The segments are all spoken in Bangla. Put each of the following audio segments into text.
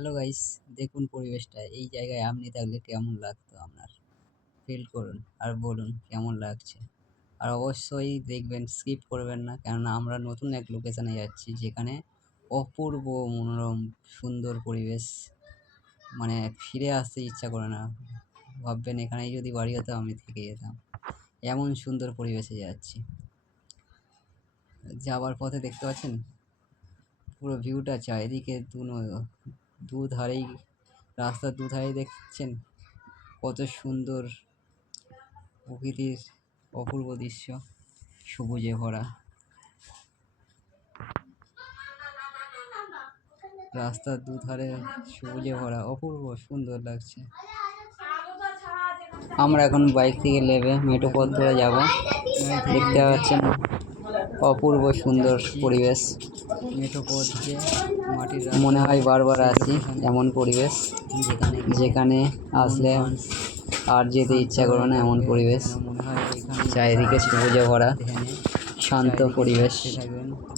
হ্যালো গাইস, দেখুন পরিবেশটা। এই জায়গায় আপনি থাকলে কেমন লাগতো আপনার? ফিল করুন আর বলুন কেমন লাগছে। আর অবশ্যই দেখবেন, স্কিপ করবেন না, কেননা আমরা নতুন এক লোকেশনে যাচ্ছি যেখানে অপূর্ব মনোরম সুন্দর পরিবেশ। মানে ফিরে আসতে ইচ্ছা করে না। ভাববেন এখানেই যদি বাড়ি হতো আমি থেকে যেতাম। এমন সুন্দর পরিবেশে যাচ্ছি। যাওয়ার পথে দেখতে পাচ্ছেন পুরো ভিউটা, চারিদিকে দুধারেই, রাস্তার দুধারেই দেখছেন কত সুন্দর প্রকৃতির অপূর্ব দৃশ্য, সবুজে ভরা। রাস্তার দুধারে সবুজে ভরা, অপূর্ব সুন্দর লাগছে। আমরা এখন বাইক থেকে নেমে মেঠো পথ ধরে যাব। দেখতে পাচ্ছেন অপূর্ব সুন্দর পরিবেশ। মেঠো পথ দিয়ে মাটির, মনে হয় বারবার আসি এমন পরিবেশ, যেখানে আসলে আর যেতে ইচ্ছা করবে না এমন পরিবেশ। চারিদিকে সবুজে ভরা শান্ত পরিবেশ,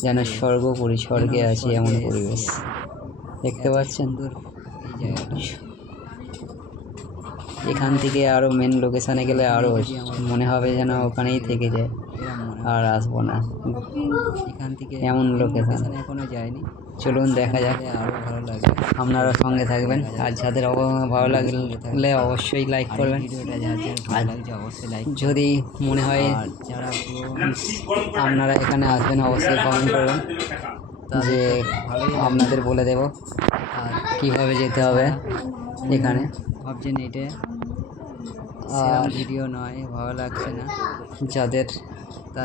যেন স্বর্গপুরী, স্বর্গে আছি এমন পরিবেশ। দেখতে পাচ্ছেন এখান থেকে আরো মেন লোকেশনে গেলে আরো মনে হবে যেন ওখানেই থেকে যায়, আর আসবো না। এখান থেকে এমন লোকেশন এখনো যায়নি। চলুন দেখা যাক, আরো ভালো লাগবে। আপনারা সঙ্গে থাকবেন, আর যাদের ভালো লাগলে অবশ্যই লাইক করবেন। যদি মনে হয় আপনারা এখানে আসবেন, অবশ্যই কমেন্ট করবেন, যে আপনাদের বলে দেব কিভাবে যেতে হবে এখানে। ভাবছেন এটা আর ভিডিও নয়, ভালো লাগছে না, যাদের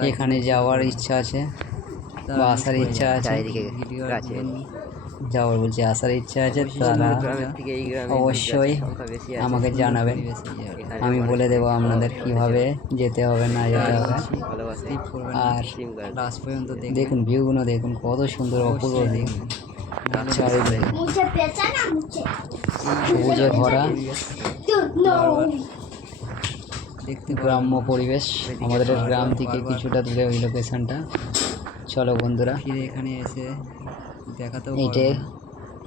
এখানে যাওয়ার ইচ্ছা আছে বা আসার ইচ্ছা আছে, যাওয়ার বলছি আসার ইচ্ছা আছে, তারা অবশ্যই আমাকে জানাবেন। আমি বলে দেবো আপনাদের কিভাবে যেতে হবে না যেতে হবে। আর লাস্ট পর্যন্ত দেখুন ভিউগুলো, দেখুন কত সুন্দর অপূর্ব ভিউ। চারিদিকে সবুজে ভরা গ্রাম্য পরিবেশ। আমাদের গ্রাম থেকে কিছুটা দূরে ওই লোকেশনটা। চলো বন্ধুরা, ফিরে এখানে এসে দেখাতেও এইটে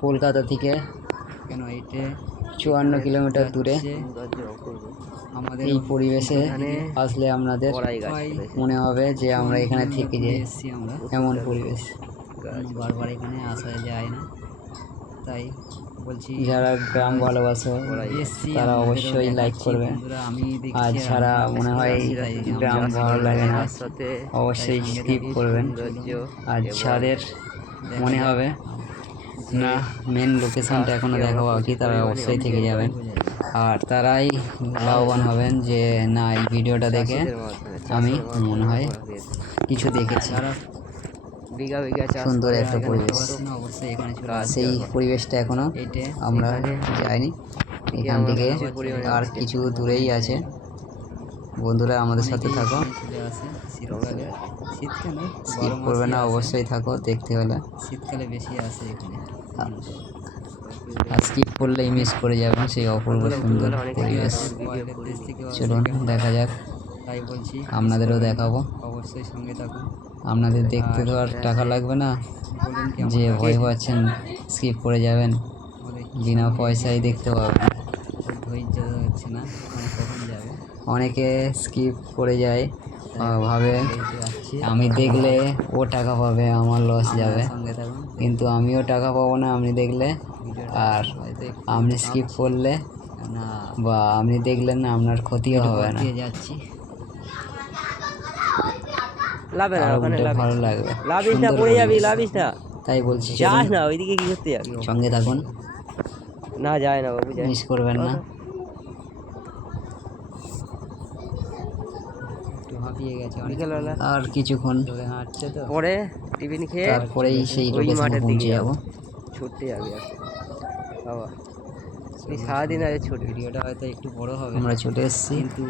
কলকাতা থেকে কেন 54 কিলোমিটার দূরে। আমাদের এই পরিবেশে আসলে আপনাদের মনে হবে যে আমরা এখানে থেকে যাই, এমন পরিবেশ। বারবার এখানে আসা যায় না, তাই বলছি যারা গ্রাম ভালোবাসে তারা অবশ্যই লাইক করবে। আর যারা মনে হয় গ্রাম ভালো লাগে না, অবশ্যই স্কিপ করবেন। আর যাদের মনে হবে না মেন লোকেশনটা এখনো দেখা বাকি, তারা অবশ্যই থেকে যাবেন। আর তারাই লাভবান হবেন যে না, এই ভিডিওটা দেখে আমি মনে হয় কিছু দেখেছি। সুন্দর একটা পরিবেশ, সেই পরিবেশটা এখনো আমরা যাইনি। এখান থেকে আর কিছু দূরেই আছে। বন্ধুরা আমাদের সাথে থাকো, শীতকালে স্কিপ করবে না, অবশ্যই থাকো দেখতে হলে। শীতকালে বেশি আসে এখানে, আর স্কিপ করলেই মিস করে যাবেন সেই অপূর্ব সুন্দর পরিবেশ। চলুন দেখা যাক, তাই বলছি আপনাদেরও দেখাবো, অবশ্যই সঙ্গে থাকুন। আপনাদের দেখতে তো আর টাকা লাগবে না, যে ভয় পাচ্ছেন স্কিপ করে যাবেন, বিনা পয়সায় দেখতে পাবেন। ধৈর্য হচ্ছে না, মানে কখন যাবে। অনেকে স্কিপ করে যায়, ভাবে আমি দেখলে ও টাকা পাবে, আমার লস যাবে, কিন্তু আমিও টাকা পাবো না আপনি দেখলে। আর আপনি স্কিপ করলে বা আপনি দেখলেন না, আপনার ক্ষতিও হবে না। যাচ্ছি ভালো লাগবে, তাই বলছি সঙ্গে থাকুন, না যায় না বাবু, মিস করবেন না। আর কিছুক্ষণ পরে টিফিন খেয়ে তারপরেই সেই লোকেশনে পৌঁছে যাবো। ছুটতে যাবে বাবা, সারাদিন আগে ছুট। ভিডিওটা হয়তো একটু বড় হবে, আমরা ছুটে এসেছি, কিন্তু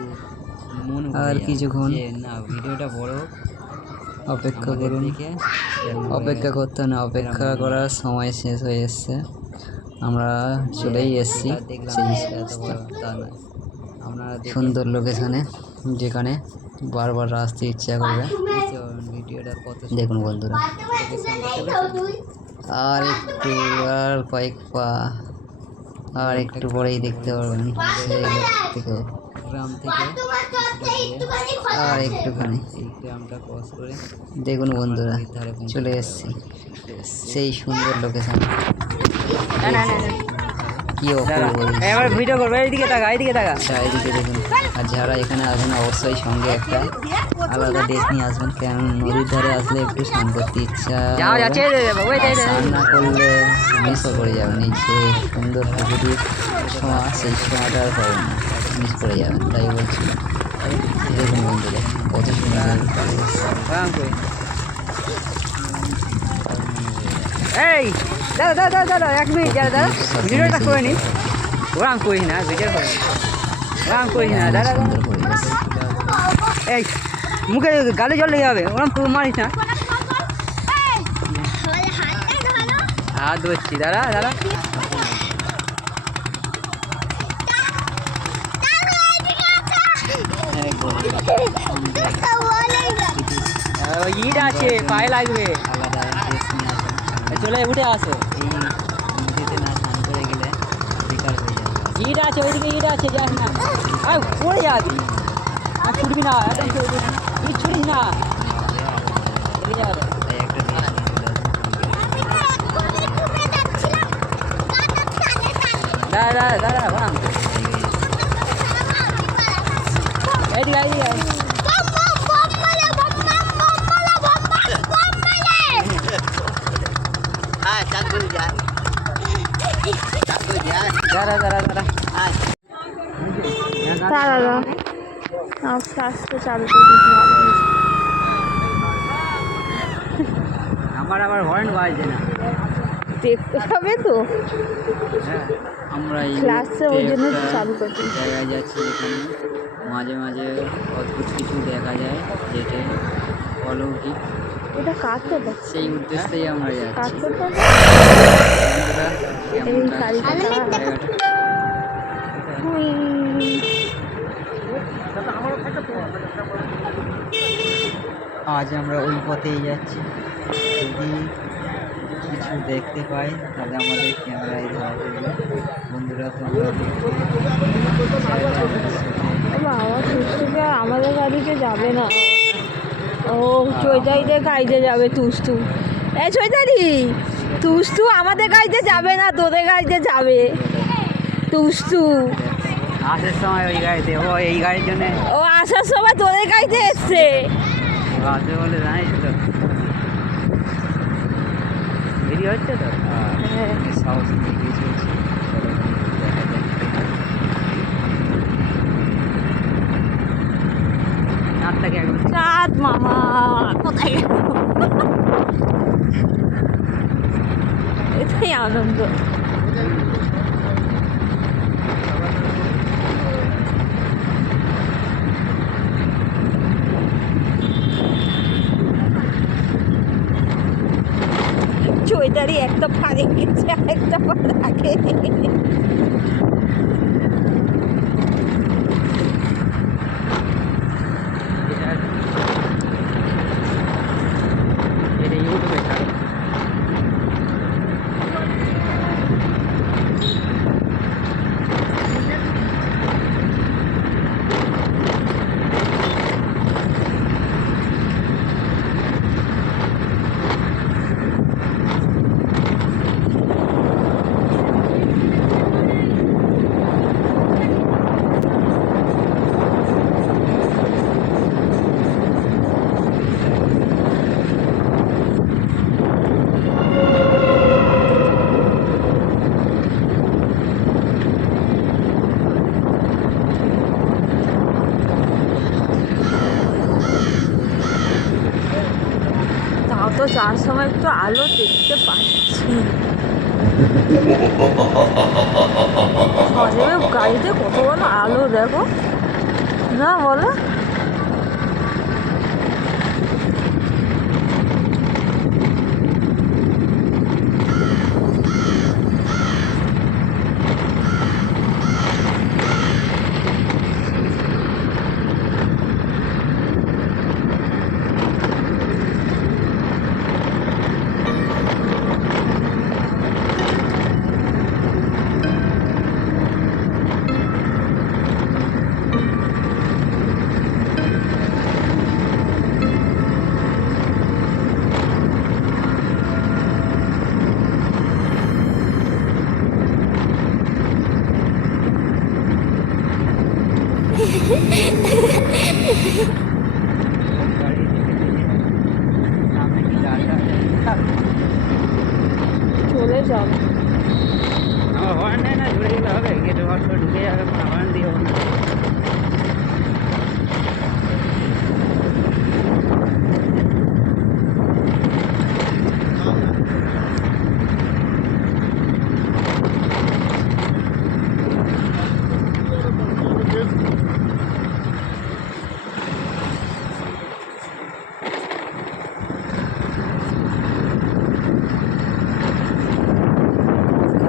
আর কিছুক্ষণ না, ভিডিওটা বড়, অপেক্ষা করুন। অপেক্ষা করতে না, অপেক্ষা করার সময় শেষ হয়ে এসছে, আমরা চলেই এসেছি সেই সুন্দর লোকেশনে, যেখানে বারবার আসতে ইচ্ছা করবে। দেখুন বন্ধুরা, আর একটু, আর কয়েক পা, আর একটু পরেই দেখতে পারবেন সেই থেকে গ্রাম থেকে আর একটুখানি এই গ্রামটা ক্রস করে দেখুন বন্ধুরা চলে এসেছি সেই সুন্দর লোকেশন। কি অপূর্ব ভিডিও করবে, এইদিকে তাকা, এইদিকে তাকা, চারিদিকে দেখুন। আর যারা এখানে আসবেন অবশ্যই সঙ্গে একটা আলাদা ড্রেস নিয়ে আসবেন, কারণ নদীর ধারে আসলে একটু স্নান করতে ইচ্ছা, স্নান না করলে মিসও করে যাবেন। এই যে সুন্দর প্রকৃতির ছোঁয়া, সেই ছোঁয়াটা আর পাবেন না, মিস করে যাবেন। তাই বলছি দেখুন বন্ধুরা কত সুন্দর। এই দাদা দাদা দাদা 1 মিনিট দাদা, ভিডিওটা করে নি, ওরাম করিস না, ভিডিও করে ওরাম করিস না দাদা। এই মুখে গালে জল লেগে যাবে, ওরাম মারিস না। হাত ধরছি দাদা দাদা। ইট আছে, পায়ে লাগবে, চলে উঠে আসো। এই নদীতে না স্নান করে গেলে বেকার হয়ে যাবে। ইট আছে, ওইদিকে ইট আছে, যাস না, আর পড়ে যাবি, আর ছুটবি না, একদম ইট ছুটিস না, তাই একটা ড্রেস নিয়ে চলে দাদা দাদা বাম এইদিকে এইদিকে। দাঁড়া দাঁড়া দাঁড়া, দাঁড়া আস্তে আস্তে চালু করে দিতে হবে। আমার আবার হর্ন বাজছে না, দেখতে হবে তো হ্যাঁ। আমরা এই ক্লাসে ওই জন্য চালু করছি। জায়গায় যাচ্ছি যেখানে মাঝে মাঝে অদ্ভুত কিছু দেখা যায়, যেটা অলৌকিক, এটা কাটতে হবে, সেই উদ্দেশ্যেই আমরা যাচ্ছি। কাটতে হবে। বন্ধুরা, কেমন এই লাগছে শাড়িটা জায়গাটা? আজ আমরা ওই পথেই যাচ্ছি, যদি কিছু দেখতে পাই তাহলে আমাদের ক্যামেরায় ধরা পড়বে। বন্ধুরা তোমরা আমার তুষ্টুকে আমাদের গাড়িতে যাবে না, ও চৈতালিদের গাড়িতে যাবে। তুষ্টু এই চৈতালি, তুষ্টু আমাদের গাড়িতে যাবে না, তোদের গাড়িতে যাবে। তুষ্টু আসার সময় ওই গাড়িতে, ও এই গাড়ির জন্য ও আসার সময় তোদের গাড়িতে এসছে। আসবে বলে জানিস তো, দেরি হচ্ছে তো। হ্যাঁ সাহস নিয়ে গিয়ে চলছি, দেখা যাক। চাঁদটাকে একদম চাঁদ মামা কোথায় গেল? এটাই আনন্দ। চৈতালি একটা ফাঁড়ে গেছে, একটা ফাঁড়ে রাখে। এটা ইউটিউবে ছাড়ো। তাও তো যার সময় একটু আলো দেখতে পাচ্ছি। গাড়িতে কত বড় আলো দেখো না, বলো। সামনে কি গাড়িটা চলে যাও। আমার হর্ন নেই না, জুড়ে গেলে হবে, গেটে হর্ন করে ঢুকে যাবে, কোনো হর্ন দিয়ে হবে না।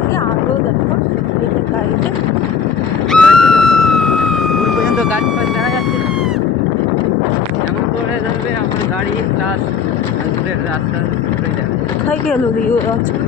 কি আলো দেখো এদের গাড়িতে। দূর পর্যন্ত গাড়ি ফাড়ি দেখা যাচ্ছে না, এমন করে যাবে আমার গাড়ি প্লাস দূরের রাস্তা ঘুরে যাবে। কোথায় গেল রে ও আজকে?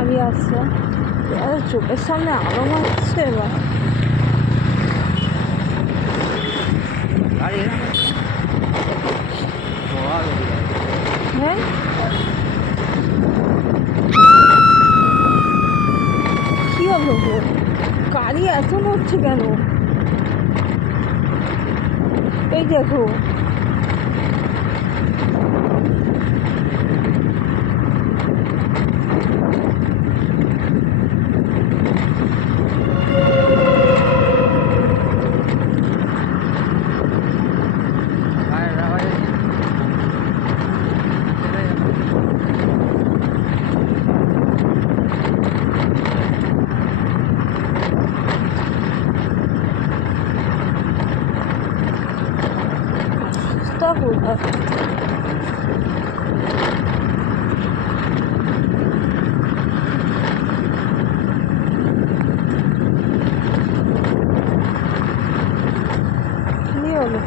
আমি আসছে চোখের সামনে আলো মারছে এবার। গাড়ি হ্যাঁ কি হলো গো? গাড়ি এত নড়ছে কেন? এই দেখো গাড়ির আওয়াজে তা কোথায়? কি হলো?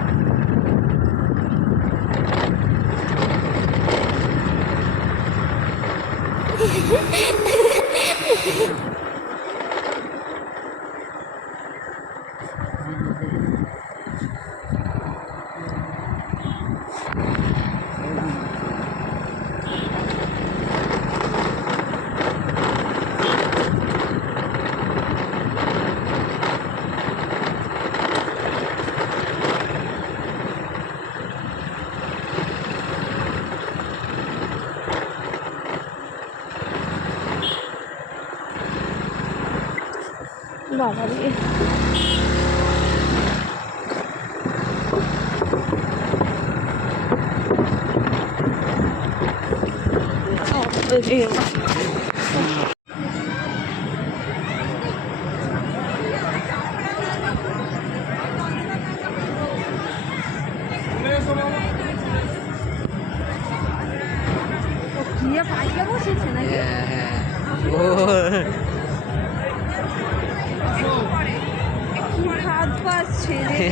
বাবা রে গিয়ে পাইয়ে বসেছে নাকি? ও কি হাত পাচ্ছে রে।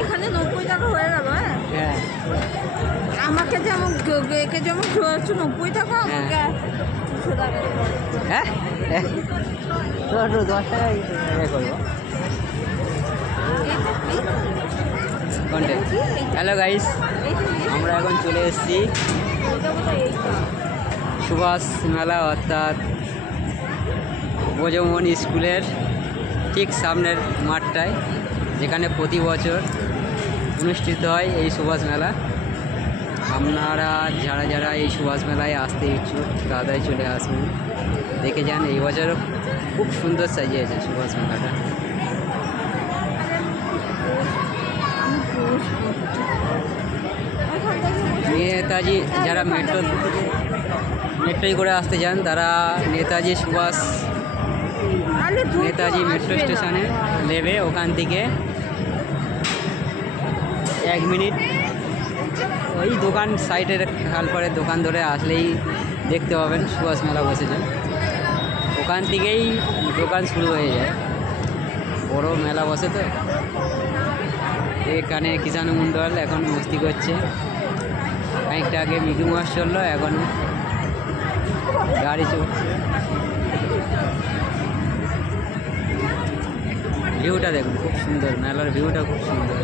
এখানে 90 টাকা হয়ে গেল। হ্যাঁ আমাকে যেমন একে যেমন 90 টাকা আমাকে 200 টাকা। হ্যাঁ 10 টাকা করবো। হ্যালো গাইস, আমরা এখন চলে এসেছি সুভাষ মেলা অর্থাৎ ব্রজমোহন স্কুলের ঠিক সামনের মাঠটায়, যেখানে প্রতি বছর অনুষ্ঠিত হয় এই সুভাষ মেলা। আপনারা যারা যারা এই সুভাষ মেলায় আসতে ইচ্ছুক তাড়াতাড়ি চলে আসুন, দেখে যান। এই বছরও খুব সুন্দর সাজিয়েছে সুভাষ মেলাটা। নেতাজি যারা মেট্রোয় করে আসতে চান তারা নেতাজি মেট্রো স্টেশনে নেবে। ওখান থেকে 1 মিনিট ওই দোকান সাইডের খাল করে দোকান ধরে আসলেই দেখতে পাবেন সুভাষ মেলা বসেছে। ওখান থেকেই দোকান শুরু হয়ে যায়, বড় মেলা বসে তো। এখানে কিষাণু মণ্ডল এখন মস্তি করছে, খানিকটা আগে মিকি মাস চললো, এখন গাড়ি চলছে। ভিউটা দেখুন খুব সুন্দর, মেলার ভিউটা খুব সুন্দর।